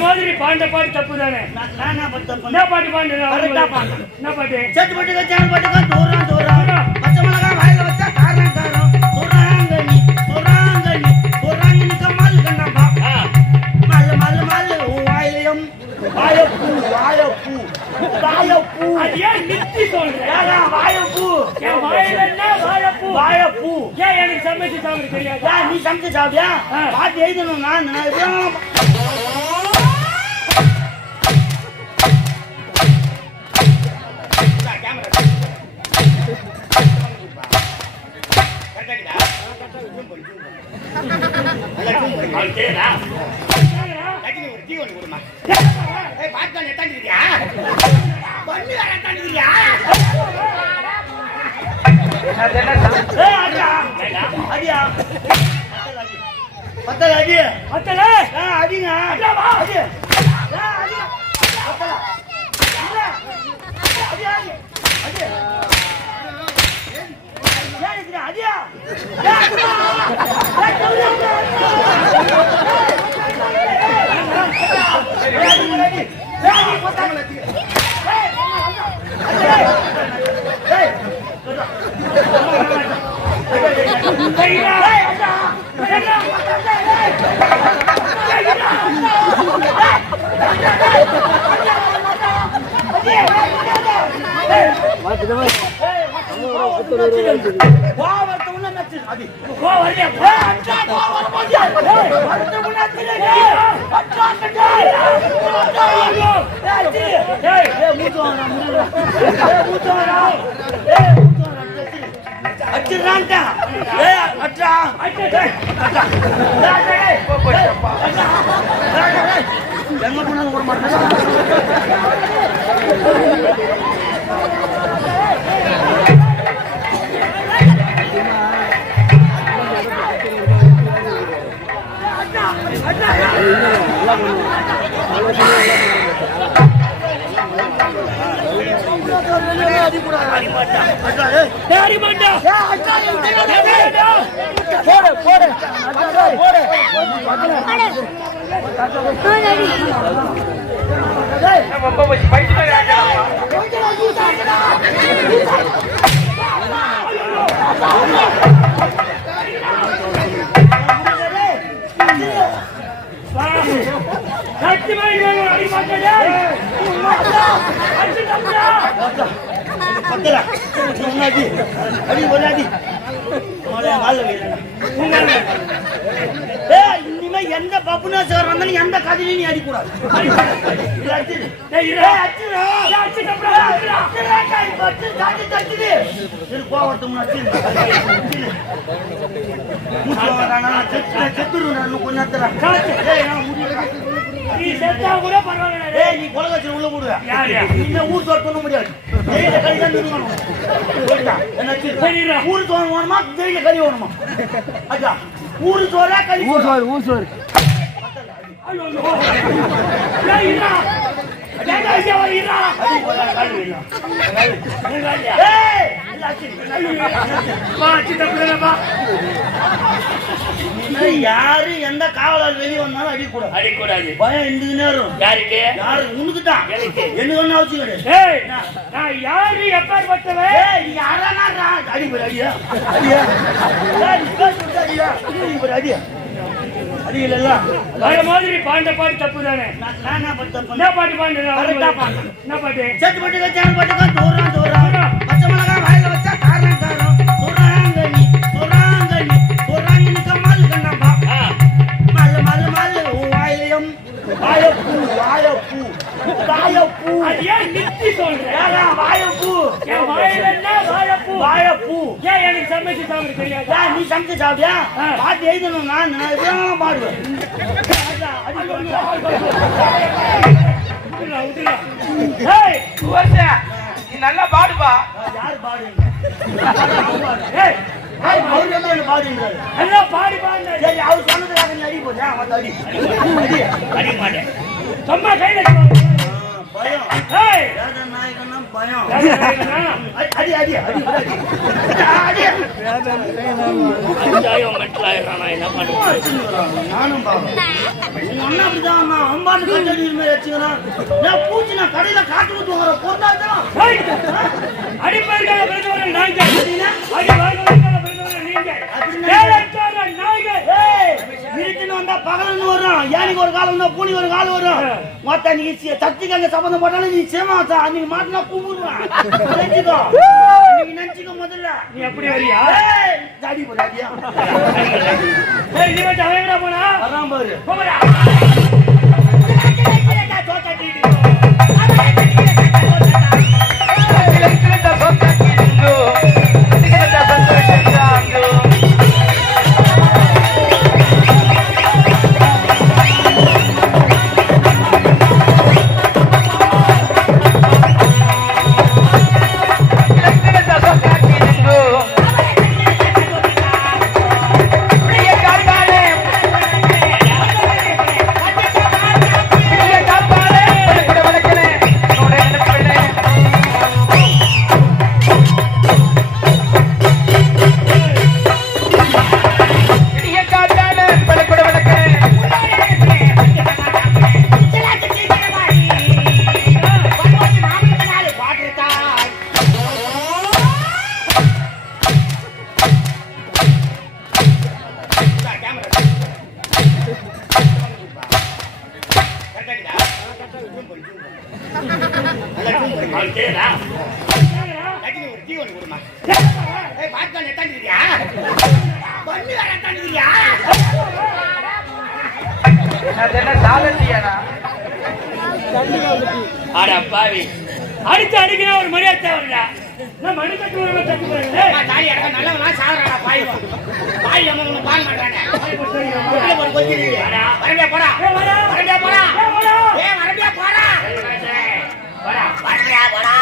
மாதிரி பாண்ட பாட்டு தப்பு தானே. என்ன பாட்டு பாண்டு என்ன பாட்டு செத்து போட்டுக்க சேனல் போட்டுக்க தூரம் தூரம் பச்சை மிளகா வாயில வச்சா காரணம் காரம் சொல்றாங்கண்ணி சொல்றாங்கண்ணி சொல்றாங்கண்ணி கம்மால் கண்ணாம்பா மல்ல மல்ல மல்ல வாயிலையும் வாயப்பூ வாயப்பூ வாயப்பூ அது ஏன் நித்தி சொல்றேன் வாயப்பூ என் வாயில என்ன வாயப்பூ வாயப்பூ ஏன் எனக்கு சமைச்சு சாப்பிட தெரியாதா? நீ சமைச்சு சாப்பிட்டியா? பாட்டு எழுதணும் நான் இனிமே எந்த பப்புனா சார் வந்தாலும் எந்த கதையிலையும் நீ அடிக்கூடாது. நீ செத்தா கூட பரவாயில்ல. நீ கொலகட்சி உள்ள போடுவ. ஊர் சோறு பண்ண முடியாது. ஊரு சோறு வேணுமா ஜெயில கறி வேணுமா? அச்சா ஊரு சோறா கறி ஊர் சோறு யாரு எந்த காவலால் வெளியே வந்தாலும் அடிக்கூடாது. அடிக்கூடாது பயம் இந்த நேரம் யாருக்கு? யாரு உனக்குதான். என்ன ஒண்ணு அவசியம் கிடையாது. நான் யாரு எப்பேற்பட்டவன்? அடிப்பட அடியா அடியா அடியா அடியா அடியில மாதிரி பாண்ட பாட்டு தப்பு தானே. என்ன பாட்டு பாண்டு என்ன பாட்டு செத்து போட்டுக்க சேனல் போட்டுக்க தூரம் தூரம் பச்சை மிளகா வாயில வச்சா காரணம் காரம் சொல்றாங்கண்ணி சொல்றாங்கண்ணி சொல்றாங்கண்ணி கம்மால் கண்ணாம்பா மல்ல மல்ல மல்ல வாயிலையும் வாயப்பூ வாயப்பூ வாயப்பூ அது ஏன் நித்தி சொல்றேன்? வாயப்பூ வாழைப்பூ. ஏன் எனக்கு சமைச்சு சாப்பிட தெரியாது? நீ சமைச்சு சாப்பிட்டியா? பாட்டு எழுதணும். நான் எப்படிலாம் பாடுவேன். நீ நல்லா பாடுவா. யாரு பாடுங்க? அவரு என்ன பாடுன்றாரு? எல்லாம் பாடி பாடுங்க. சரி, அவர் சொன்னதுக்காக நீ அடி போதா? அவன் அடி மாட்டேன். சும்மா கையில பயம். நாயகன்னா பயம். அடி அடி அடி நானும் ஒன்னும் அப்படிதான் அம்பாண்டு கட்டி மாதிரி வச்சுக்கிறான். பூச்சி நான் கடையில காட்டு ஊத்துவாங்க பொருளாதான் அடிப்படையாக வந்தா பகலன்னு வரும். ஏனிக்கு ஒரு காலம் வந்தா பூனிக்கு ஒரு காலம் வரும். மொத்த நீ சக்திக்கு அங்க சம்பந்தம் போட்டாலும் நீ சேமாசா அன்னைக்கு மாட்டினா கூப்பிடுவான். நினைச்சுக்கோ முதல்ல. நீ எப்படி வரியா? தாடி போடாதியா? போனா வராம பாரு. அடிச்சு அடிக்கிற ஒரு மரியாதை வருடா. நான் மணி கட்டு ஒரு தட்டு போறேன். தாய் அடக்க நல்லவனா சாவறடா பாய். பாய் நம்ம உன்னை பால் மாட்டறானே. ஒரு கொச்சிரி. வரவே போடா. வரவே போடா. வரவே போடா. போடா. வரவே போடா.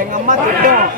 எங்க அம்மா திட்டம்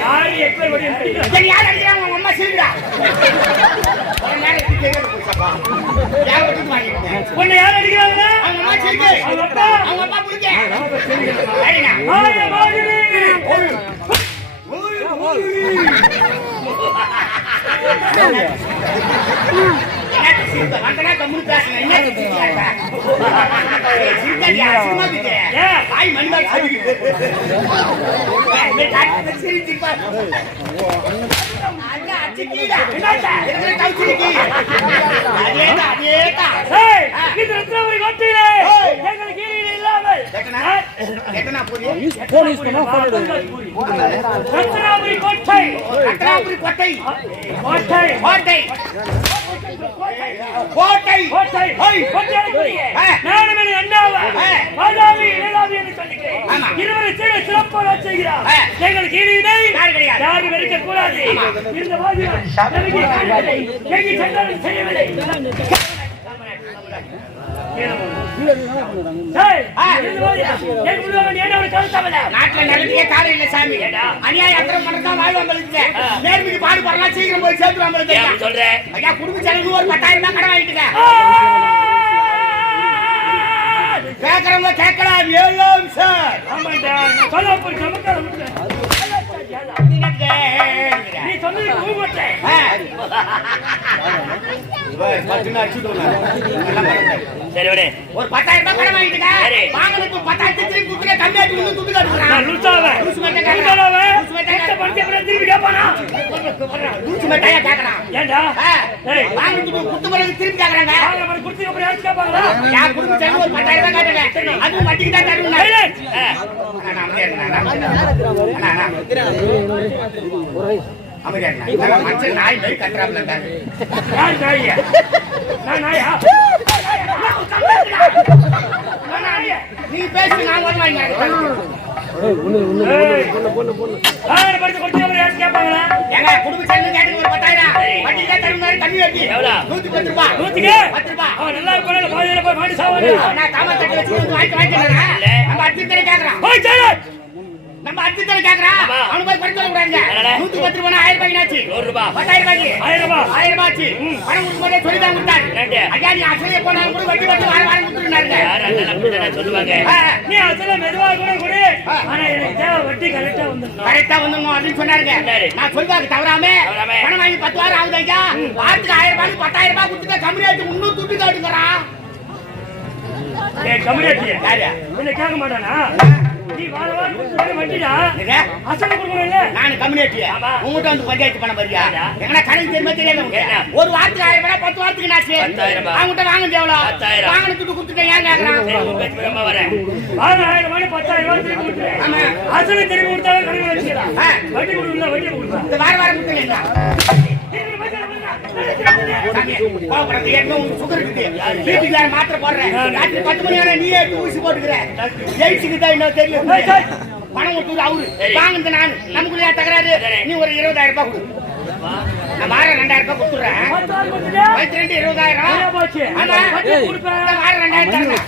யாரு எக்ஸ்பெக்ட் பண்ணி யார் அடிக்கிறாங்க? உங்க அம்மா சரிடா. ஒரு நேரம் டிக்கெட் போச்சப்பா. யார் வந்து வாங்கிட்டேன். உன்னை யார் அடிக்கிறாங்க? அவங்க அம்மா சரிங்க. அவங்க அப்பா புடிங்க. சரிடா. ஆயே மாடி. ஓய் ஓய். குடும்ப செலவு ஒரு 10,000 கடன் வாங்கிட்டுங்க. கேட்கறவங்க கேட்கலாம். ஏழாம் சார் நீ சொன்னது ஒரு 10,000 கடன் வாங்கிட்டுங்க. வாங்கினது 10,000 திருப்பி கொடுத்துட்டு கம்மியாட்டி இன்னும் துட்டு காட்டுறான். குத்து பிறகு திருப்பி கேட்கறாங்க. குடும்ப செலவு ஒரு 10,000 காட்டுங்க. அதுவும் வட்டிக்கு தான் தருவாங்க. நாய் மாதிரி கத்துறாப்ல நீ பேசி நான் வாங்கி குடும்ப செலவு கேட்டு ஒரு 10,000 வட்டி தான் தருவாரு. தண்ணி வட்டி 110 ரூபாய். 10 ரூபாய் நல்லா நான் காமத்தட்டு வச்சு வாங்கிக்கிறேன். நம்ம அர்த்தத்தை கேட்கறான். நம்ம அர்த்தத்தை கேட்கறான். அவனு போய் படிச்சு விடாங்க. 110 ரூபாய் 1000 ரூபாய் ஆச்சு. 100 ரூபாய் 10,000 ரூபாய் 1000 ரூபாய் ஆச்சு. பணம் கொடுக்கும்போதே சொல்லி தான் கொடுத்தாரு. ஐயா நீ அசலே போனாலும் கூட வட்டி வட்டி வாரம் கொடுத்துருந்தாங்க. சொல்லுவாங்க நீ அசல மெதுவா கூட கொடு. ஆனா எனக்கு தேவை வட்டி கரெக்டா வந்துடணும் அப்படின்னு சொன்னாருங்க. நான் சொல்வாக்கு தவறாம பணம் வாங்கி 10 வாரம் ஆகுது ஐயா. வாரத்துக்கு 1000 ரூபாய் 10,000 ரூபாய் கொடுத்துட்டு கம்மியாச்சு இன்னும் துட்டு காட்டுக்கிறான். கம்மியாச்சு யாரு என்ன கேட்க மாட்டானா? நீ வார வாரம் வட்டிடா அசல கொடுக்கணும்ல. நான் கம்யூனிட்டியா உங்ககிட்ட வந்து பஞ்சாயத்து பண்ண பாரியா? எங்கனா கணக்கு தெரியுமா தெரியாது உங்களுக்கு? ஒரு வாரத்துக்கு 1000 ரூபாய் 10 வாரத்துக்கு நாச்சு 10,000 ரூபாய் அவங்ககிட்ட வாங்குறது எவ்வளவு? 10,000 வாங்கின துட்டு கொடுத்துட்டேன். ஏன் கேக்குறான்? ரொம்ப வரேன் 1000 ரூபாய் 10,000 ரூபாய் திருப்பி கொடுத்து. ஆமா அசல திருப்பி கொடுத்தாலே கணக்கு வச்சுக்கலாம். வட்டி கொடுக்கல வட்டி கொடுப்பா. இந்த வார வாரம் கொடுத்தீங்க மாத்திரை போடுறேன். 10 மணி நேரம் நீயே ஊசி போட்டுக்கிற ஜெயிச்சுக்குதான் இன்னும் தெரியும். பணம் கொடுத்து அவரு வாங்குறது நான் நமக்குள்ள தகராறு. நீ ஒரு 20,000 ரூபாய் கொடு. நான் வாரம் 2,000 ரூபாய் கொடுத்துறேன். 20,000 ஆமா வாரம் 2,000 தரேன்.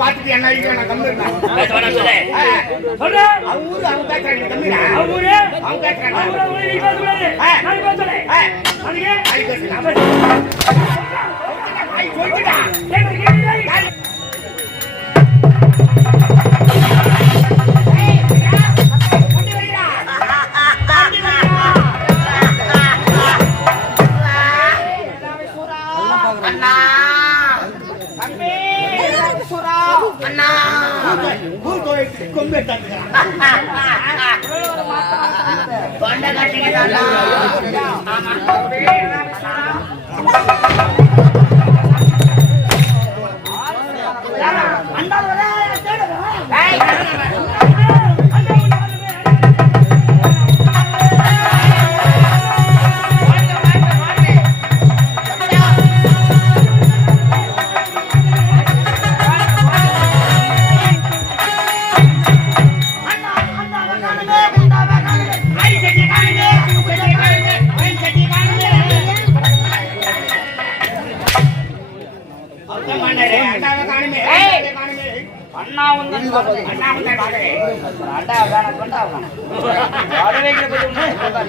பாத்துட்டு என்ன நான் கம்மி அண்ணா வந்து அண்ணா வந்து பாக்குறேன் அண்டா வேணா கொண்டா வேணா அடவேங்கிற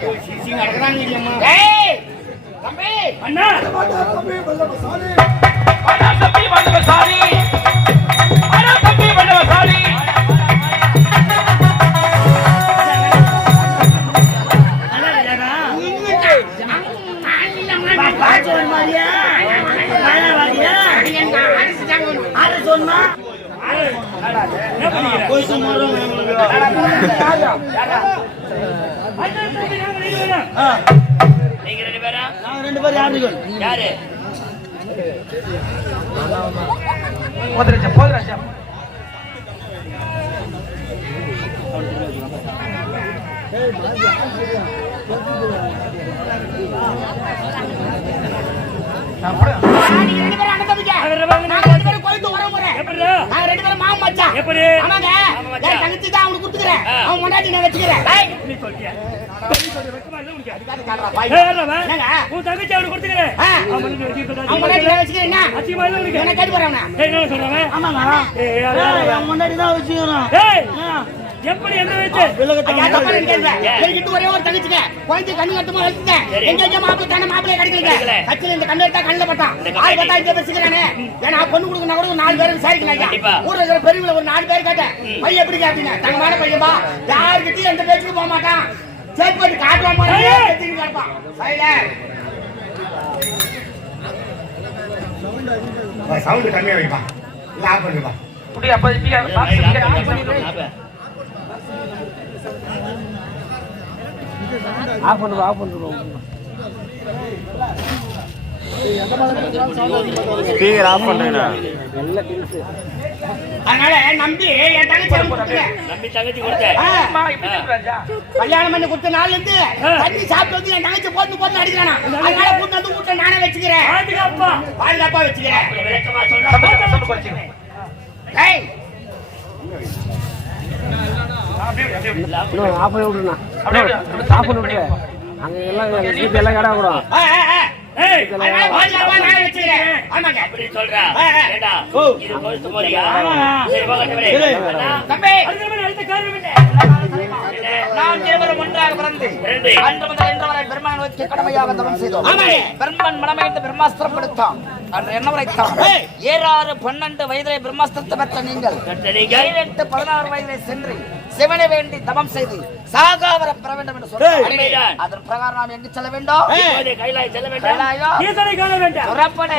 போய் சிசிங்க நடக்குறாங்க இல்லையம்மா ஏய் தம்பி அண்ணா தம்பி வல்லவசாலி அண்ணா தம்பி வல்லவசாலி அண்ணா தம்பி வல்லவசாலி பாச்சு ஒரு மாதிரியா சொன்னா போய் சும்மா நீங்க ரெண்டு பேரா? நாங்க 2 பேரும் யாரு? போதுராஜா முன்னாடிதான் வச்சுக்கிறோம் எப்படி என்ன வச்சு ஒரே ஒரு தங்கச்சிங்க குழந்தை கண்ணு கட்டுமா வச்சுட்டேன் எங்க மாப்பிள்ளை மாப்பிள்ளை கிடைக்கல கட்சியில இந்த கண்ணு எடுத்தா கண்ணில் பட்டான் ஆள் பார்த்தா இந்த வச்சுக்கிறானே ஏன்னா பொண்ணு கொடுக்கணும் கூட 4 பேரும் விசாரிக்கலாம் ஊர்ல இருக்கிற பெரியவங்களை ஒரு 4 பேர் கேட்டேன் பையன் எப்படி கேட்டீங்க தங்கமான பையன்பா யாருக்கிட்டையும் எந்த பேச்சுக்கு போக மாட்டான் சேட் போட்டு காட்டுவாமா கேட்பான் சவுண்ட் கம்மியா வைப்பா இல்ல ஆஃப் பண்ணிப்பா புடி அப்ப ஆஃப் பண்ணுவோம் ஸ்பீக்கர் ஆஃப் பண்றேனா அதனால நம்பி என் தங்கச்சி நம்பி தங்கச்சி கொடுத்தேன் கல்யாணம் பண்ணி கொடுத்த நாள்ல இருந்து தண்ணி சாப்பிட்டு வந்து என் தங்கச்சி போட்டு அடிக்கிறானா அதனால கூட்டு வந்து வீட்டுல நானே வச்சுக்கிறேன் பாதுகாப்பா வச்சுக்கிறேன் விளக்கமா சொல்றேன் அங்க எல்லாம் கடை கூட அப்படி சொல்றா ஏண்டா இது கொழுத்து போறியா சரி நான் இருவரும் ஒன்றாக பிறந்து அன்று முதல் இன்று வரை பெருமான் நோக்கி கடமையாக தவம் செய்தோம் பெருமான் மனமைந்து பிரம்மாஸ்திரம் கொடுத்தான் அன்று என்ன உரைத்தான் 7-12 வயதிலே பிரம்மாஸ்திரத்தை பெற்ற நீங்கள் 18-16 வயதிலே சென்று சிவனை வேண்டி தவம் செய்து சாகாவர பெற வேண்டும் என்று சொல்றார் அதன் பிரகாரம் நாம் எங்கு செல்ல வேண்டும் கைலாய் செல்ல வேண்டும் கைலாயம் புறப்படு